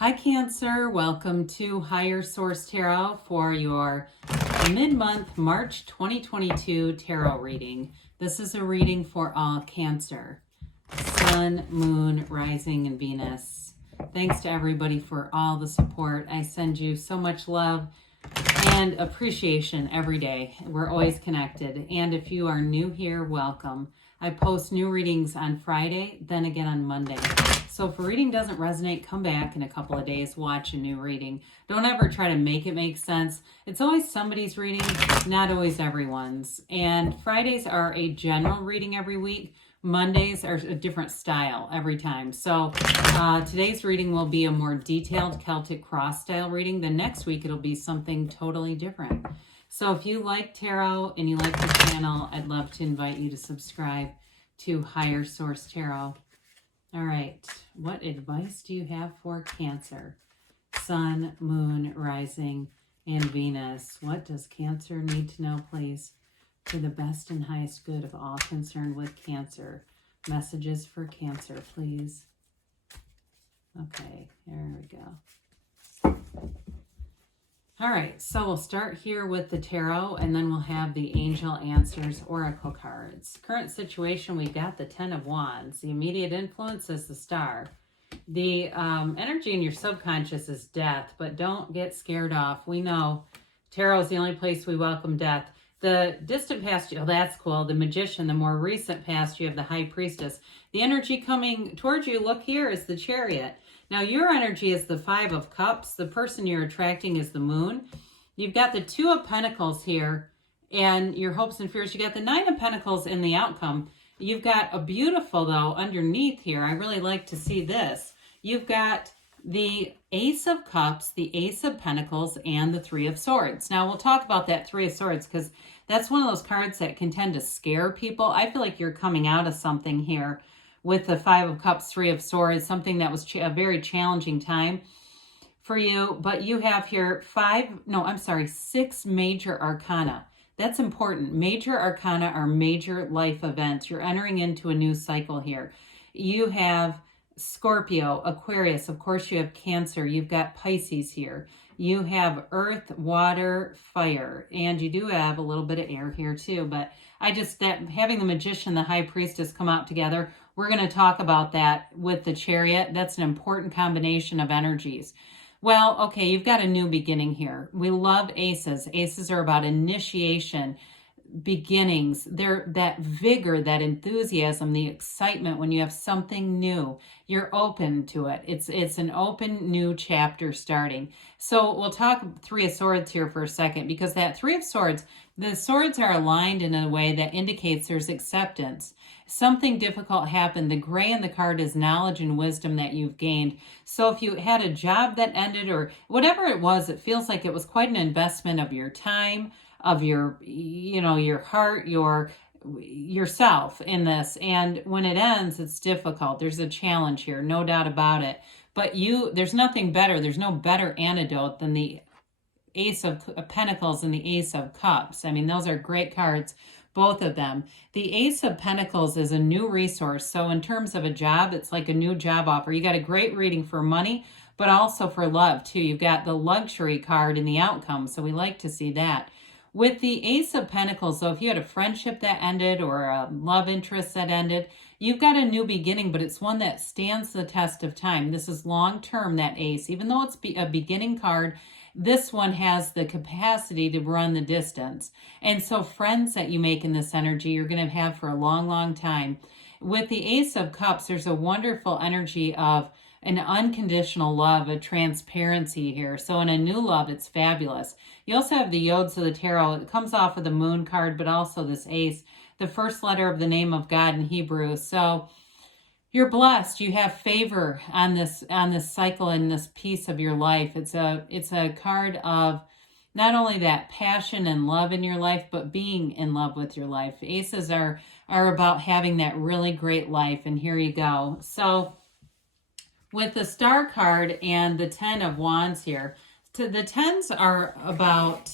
Hi Cancer, welcome to Higher Source Tarot for your mid-month March 2022 tarot reading. This is a reading for all Cancer, Sun, Moon, Rising, and Venus. Thanks to everybody for all the support. I send you so much love and appreciation every day. We're always connected. And if you are new here, welcome. I post new readings on Friday, then again on Monday. So if a reading doesn't resonate, come back in a couple of days, watch a new reading. Don't ever try to make it make sense. It's always somebody's reading, not always everyone's. And Fridays are a general reading every week. Mondays are a different style every time. So today's reading will be a more detailed Celtic cross style reading. The next week it'll be something totally different. So if you like tarot and you like the channel, I'd love to invite you to subscribe to Higher Source Tarot. All right, what advice do you have for Cancer? Sun, Moon, Rising, and Venus. What does Cancer need to know, please? For the best and highest good of all concerned with Cancer. Messages for Cancer, please. Okay, there we go. All right, so we'll start here with the tarot, and then we'll have the Angel Answers Oracle cards. Current situation, we got the Ten of Wands. The immediate influence is the Star. The energy in your subconscious is death, but don't get scared off. We know tarot is the only place we welcome death. The distant past, oh, that's cool. The Magician, the more recent past, you have the High Priestess. The energy coming towards you, look here, is the Chariot. Now, your energy is the Five of Cups. The person you're attracting is the Moon. You've got the Two of Pentacles here and your hopes and fears. You got the Nine of Pentacles in the outcome. You've got a beautiful, though, underneath here. I really like to see this. You've got the Ace of Cups, the Ace of Pentacles, and the Three of Swords. Now, we'll talk about that Three of Swords because that's one of those cards that can tend to scare people. I feel like you're coming out of something here with the Five of Cups, Three of Swords, something that was a very challenging time for you. But you have here six major arcana. That's important. Major arcana are major life events. You're entering into a new cycle here. You have Scorpio, Aquarius, of course you have Cancer, you've got Pisces here. You have earth, water, fire, and you do have a little bit of air here too. But having the Magician, the High Priestess come out together, we're going to talk about that with the Chariot. That's an important combination of energies. Well, okay, you've got a new beginning here. We love aces. Aces are about initiation, beginnings. They're that vigor, that enthusiasm, the excitement when you have something new. You're open to it. It's an open new chapter starting. So we'll talk Three of Swords here for a second, because that Three of Swords, the swords are aligned in a way that indicates there's acceptance. Something difficult happened. The gray in the card is knowledge and wisdom that you've gained. So if you had a job that ended or whatever it was, it feels like it was quite an investment of your time, of your heart, yourself in this. And when it ends, it's difficult. There's a challenge here, no doubt about it. But there's nothing better. There's no better antidote than the Ace of Pentacles and the Ace of Cups. I mean, those are great cards, both of them. The Ace of Pentacles is a new resource. So in terms of a job, it's like a new job offer. You got a great reading for money, but also for love too. You've got the Luxury card in the outcome. So we like to see that. With the Ace of Pentacles, though, if you had a friendship that ended or a love interest that ended, you've got a new beginning, but it's one that stands the test of time. This is long-term, that Ace. Even though it's a beginning card, this one has the capacity to run the distance. And so friends that you make in this energy, you're going to have for a long, long time. With the Ace of Cups, there's a wonderful energy of an unconditional love, a transparency here. So in a new love, it's fabulous. You also have the Yodes of the Tarot. It comes off of the Moon card, but also this Ace, the first letter of the name of God in Hebrew. So you're blessed. You have favor on this cycle and this piece of your life. It's a card of not only that passion and love in your life, but being in love with your life. Aces are about having that really great life, and here you go. So with the Star card and the Ten of Wands here, the tens are about,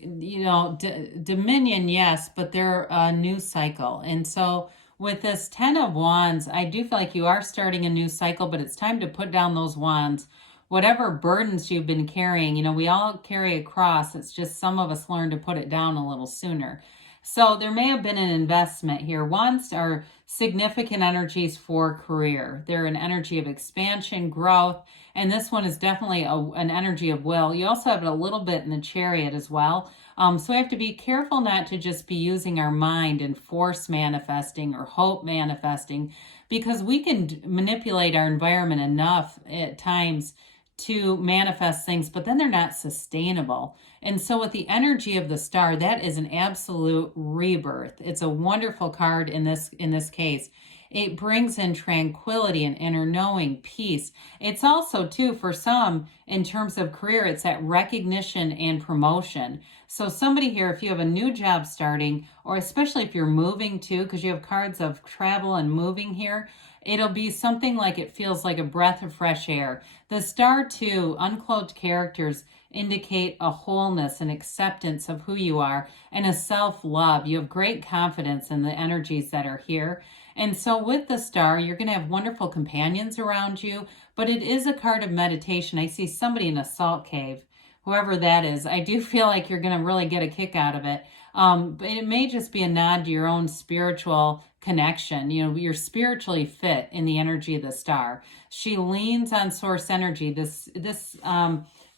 dominion, yes, but they're a new cycle. And so with this Ten of Wands, I do feel like you are starting a new cycle, but it's time to put down those wands. whatever burdens you've been carrying. You know, we all carry a cross. It's just some of us learn to put it down a little sooner. So there may have been an investment here. Ones are significant energies for career. They're an energy of expansion, growth, and this one is definitely an energy of will. You also have it a little bit in the Chariot as well. So we have to be careful not to just be using our mind and force manifesting or hope manifesting, because we can manipulate our environment enough at times to manifest things, but then they're not sustainable. And so with the energy of the star, that is an absolute rebirth. It's a wonderful card in this case. It brings in tranquility and inner knowing, peace. It's also, too, for some, in terms of career, it's that recognition and promotion. So somebody here, if you have a new job starting, or especially if you're moving too, because you have cards of travel and moving here, it'll be something like it feels like a breath of fresh air. The star, too, unclothed characters indicate a wholeness and acceptance of who you are and a self-love. You have great confidence in the energies that are here. And so with the star, you're going to have wonderful companions around you, but it is a card of meditation. I see somebody in a salt cave, whoever that is. I do feel like you're going to really get a kick out of it. But it may just be a nod to your own spiritual connection. You know, you're spiritually fit in the energy of the star. She leans on source energy. This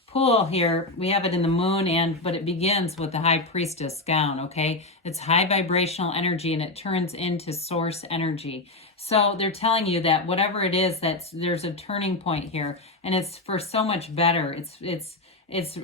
pool here, we have it in the moon, but it begins with the high priestess gown, okay? It's high vibrational energy and it turns into source energy. So they're telling you that whatever it is, there's a turning point here, and it's for so much better. It's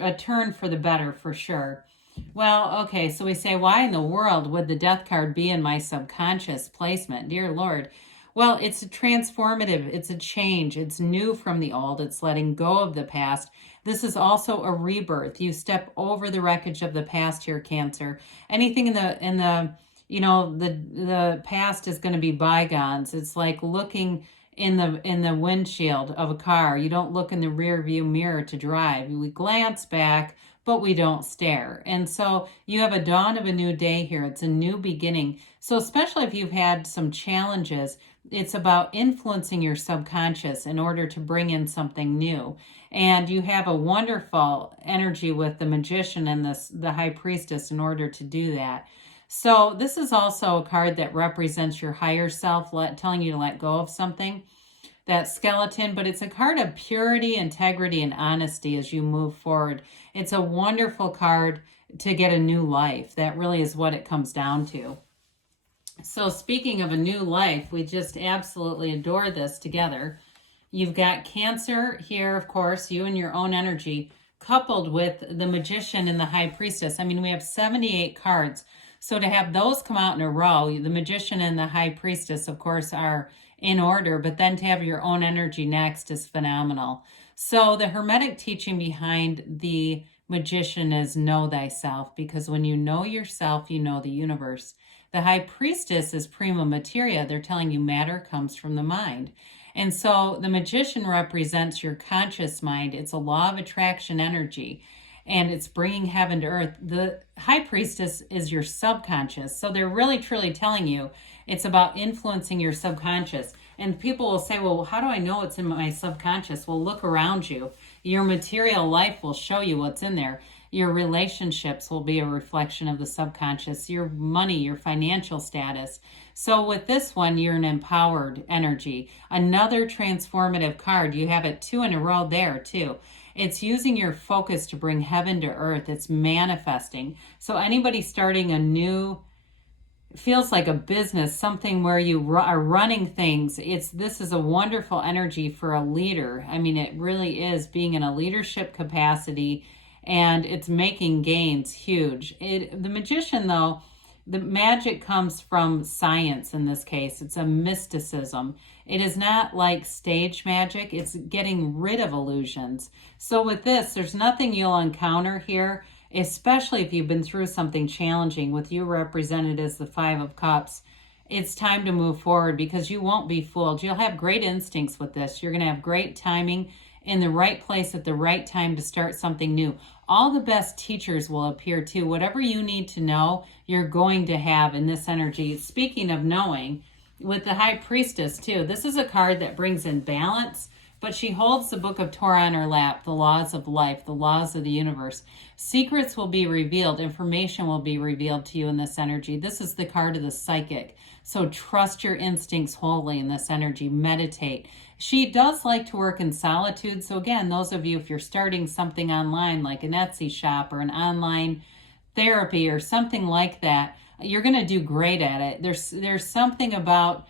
a turn for the better for sure. Well, okay, so we say, why in the world would the death card be in my subconscious placement? Dear Lord. Well, it's a transformative, it's a change, it's new from the old, it's letting go of the past. This is also a rebirth. You step over the wreckage of the past here, Cancer. Anything in the past is going to be bygones. It's like looking in the windshield of a car. You don't look in the rear view mirror to drive. We glance back, but we don't stare. And so you have a dawn of a new day here. It's a new beginning. So especially if you've had some challenges, it's about influencing your subconscious in order to bring in something new. And you have a wonderful energy with the Magician and the High Priestess in order to do that. So this is also a card that represents your higher self, telling you to let go of something. That Skeleton, but it's a card of purity, integrity, and honesty as you move forward. It's a wonderful card to get a new life. That really is what it comes down to. So speaking of a new life, we just absolutely adore this together. You've got Cancer here, of course, you and your own energy, coupled with the Magician and the High Priestess. I mean, we have 78 cards. So to have those come out in a row, the Magician and the High Priestess, of course, are in order, but then to have your own energy next is phenomenal. So the Hermetic teaching behind the Magician is know thyself, because when you know yourself, you know the universe. The High Priestess is prima materia. They're telling you matter comes from the mind. And so the Magician represents your conscious mind. It's a law of attraction energy, and it's bringing heaven to earth. The High Priestess is your subconscious. So they're really, truly telling you it's about influencing your subconscious. And people will say, well, how do I know it's in my subconscious? Well, look around you. Your material life will show you what's in there. Your relationships will be a reflection of the subconscious, your money, your financial status. So with this one, you're an empowered energy. Another transformative card. You have it 2 in a row there too. It's using your focus to bring heaven to earth. It's manifesting. So anybody starting a new, feels like a business, something where you are running things. This is a wonderful energy for a leader. I mean, it really is being in a leadership capacity, and it's making gains huge. The Magician, though, the magic comes from science in this case. It's a mysticism. It is not like stage magic. It's getting rid of illusions. So with this, there's nothing you'll encounter here, especially if you've been through something challenging. With you represented as the 5 of Cups, it's time to move forward because you won't be fooled. You'll have great instincts with this. You're going to have great timing in the right place at the right time to start something new. All the best teachers will appear too. Whatever you need to know, you're going to have in this energy. Speaking of knowing, with the High Priestess too, this is a card that brings in balance, but she holds the book of Torah in her lap, the laws of life, the laws of the universe. Secrets will be revealed. Information will be revealed to you in this energy. This is the card of the psychic. So trust your instincts wholly in this energy. Meditate. She does like to work in solitude. So again, those of you, if you're starting something online, like an Etsy shop or an online therapy or something like that, you're going to do great at it. There's something about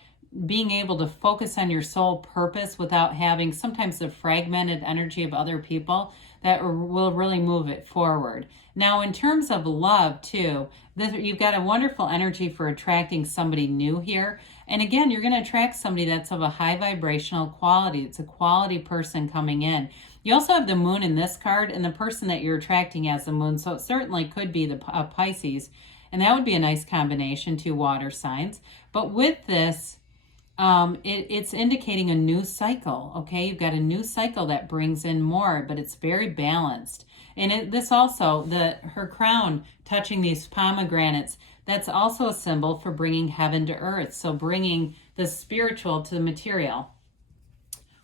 being able to focus on your sole purpose without having sometimes the fragmented energy of other people that will really move it forward. Now, in terms of love, too, you've got a wonderful energy for attracting somebody new here. And again, you're going to attract somebody that's of a high vibrational quality. It's a quality person coming in. You also have the moon in this card, and the person that you're attracting has the moon. So it certainly could be the Pisces. And that would be a nice combination, 2 water signs. But with this, it's indicating a new cycle, okay? You've got a new cycle that brings in more, but it's very balanced. And this also, her crown touching these pomegranates, that's also a symbol for bringing heaven to earth. So bringing the spiritual to the material.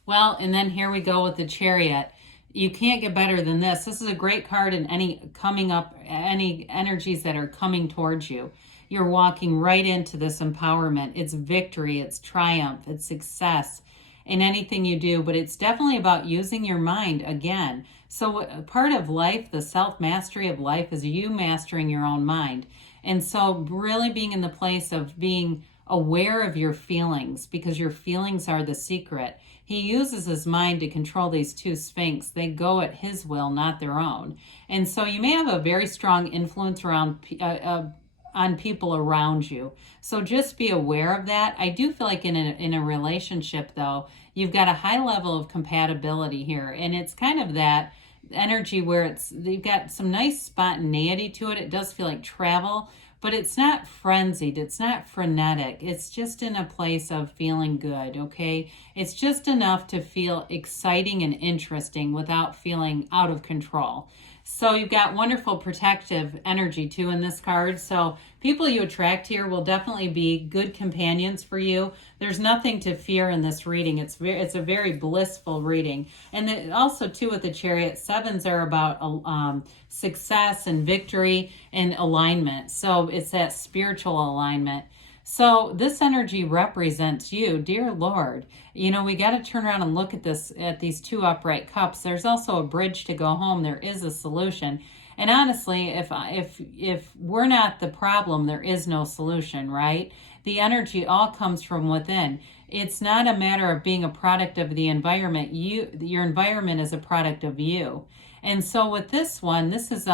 Well, and then here we go with the Chariot. You can't get better than this. This is a great card in any energies that are coming towards you. You're walking right into this empowerment. It's victory, it's triumph, it's success in anything you do, but it's definitely about using your mind again. So part of life, the self-mastery of life, is you mastering your own mind. And so really being in the place of being aware of your feelings, because your feelings are the secret. He uses his mind to control these 2 Sphinx. They go at his will, not their own. And so you may have a very strong influence around on people around you. So just be aware of that. I do feel like in a relationship, though, you've got a high level of compatibility here. And it's kind of that energy where you've got some nice spontaneity to it. It does feel like travel, but it's not frenzied. It's not frenetic. It's just in a place of feeling good, okay? It's just enough to feel exciting and interesting without feeling out of control. So you've got wonderful protective energy too in this card. So people you attract here will definitely be good companions for you. There's nothing to fear in this reading. It's a very blissful reading. And then also too with the Chariot, 7s are about success and victory and alignment. So it's that spiritual alignment. So this energy represents you, dear Lord. You know, we got to turn around and look at these 2 upright cups. There's also a bridge to go home. There is a solution. And honestly, if we're not the problem, there is no solution, right? The energy all comes from within. It's not a matter of being a product of the environment. Your environment is a product of you. And so with this one, this is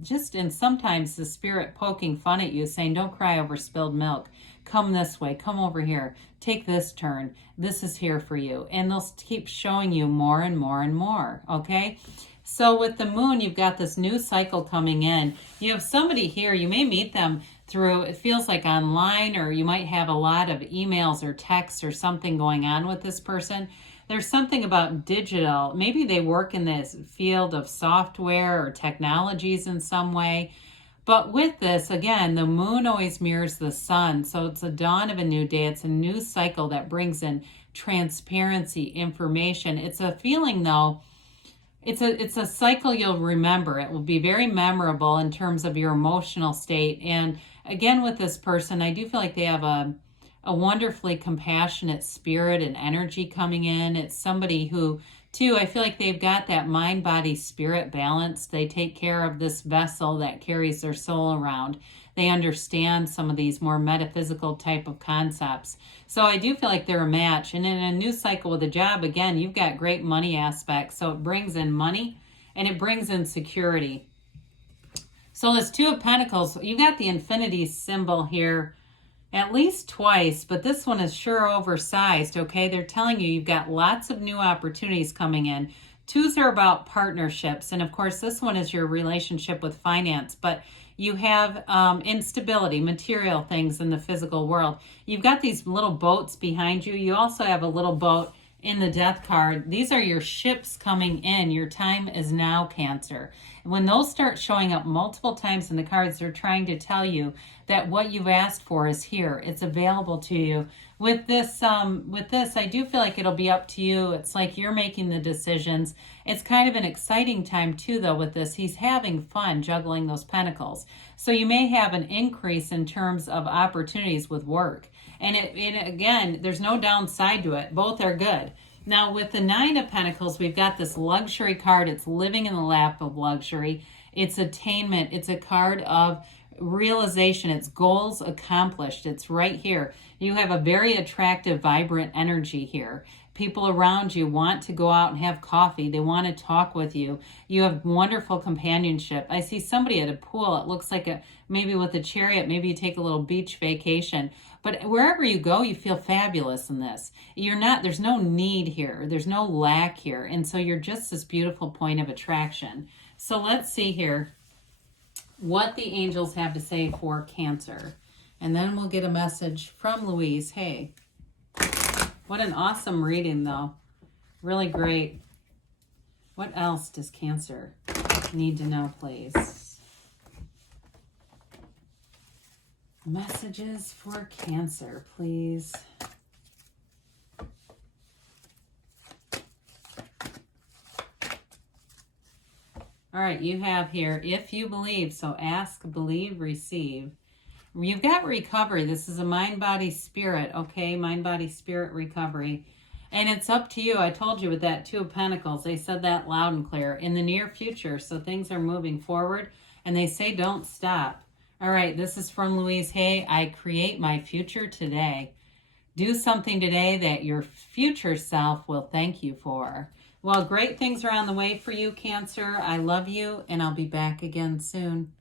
just in sometimes the spirit poking fun at you, saying, don't cry over spilled milk. Come this way, come over here, take this turn. This is here for you. And they'll keep showing you more and more and more, okay? So with the moon, you've got this new cycle coming in. You have somebody here, you may meet them through, it feels like online, or you might have a lot of emails or texts or something going on with this person. There's something about digital. Maybe they work in this field of software or technologies in some way. But with this, again, the moon always mirrors the sun. So it's the dawn of a new day. It's a new cycle that brings in transparency, information. It's a feeling, though, it's a cycle you'll remember. It will be very memorable in terms of your emotional state. And again, with this person, I do feel like they have a wonderfully compassionate spirit and energy coming in. It's somebody who, too, I feel like they've got that mind, body, spirit balance. They take care of this vessel that carries their soul around. They understand some of these more metaphysical type of concepts. So I do feel like they're a match. And in a new cycle with a job, again, you've got great money aspects. So it brings in money and it brings in security. So this 2 of Pentacles, you got the infinity symbol here at least twice, but this one is sure oversized, okay? They're telling you you've got lots of new opportunities coming in. 2s are about partnerships, and of course this one is your relationship with finance, but you have instability, material things in the physical world. You've got these little boats behind you. You also have a little boat in the Death card, these are your ships coming in. Your time is now, Cancer. And when those start showing up multiple times in the cards, they're trying to tell you that what you've asked for is here. It's available to you. With this, I do feel like it'll be up to you. It's like you're making the decisions. It's kind of an exciting time too, though, with this. He's having fun juggling those pentacles. So you may have an increase in terms of opportunities with work. And again, there's no downside to it. Both are good. Now, with the Nine of Pentacles, we've got this luxury card. It's living in the lap of luxury. It's attainment. It's a card of realization. It's goals accomplished. It's right here. You have a very attractive, vibrant energy here. People around you want to go out and have coffee. They want to talk with you. You have wonderful companionship. I see somebody at a pool. It looks like maybe with a chariot, maybe you take a little beach vacation. But wherever you go, you feel fabulous in this. There's no need here. There's no lack here. And so you're just this beautiful point of attraction. So let's see here what the angels have to say for Cancer. And then we'll get a message from Louise. Hey, what an awesome reading, though. Really great. What else does Cancer need to know, please? Messages for Cancer, please. All right, you have here, if you believe, so ask, believe, receive. You've got recovery. This is a mind, body, spirit, okay? Mind, body, spirit recovery. And it's up to you. I told you with that Two of Pentacles, they said that loud and clear. In the near future, so things are moving forward. And they say don't stop. All right, this is from Louise Hay. I create my future today. Do something today that your future self will thank you for. Well, great things are on the way for you, Cancer. I love you, and I'll be back again soon.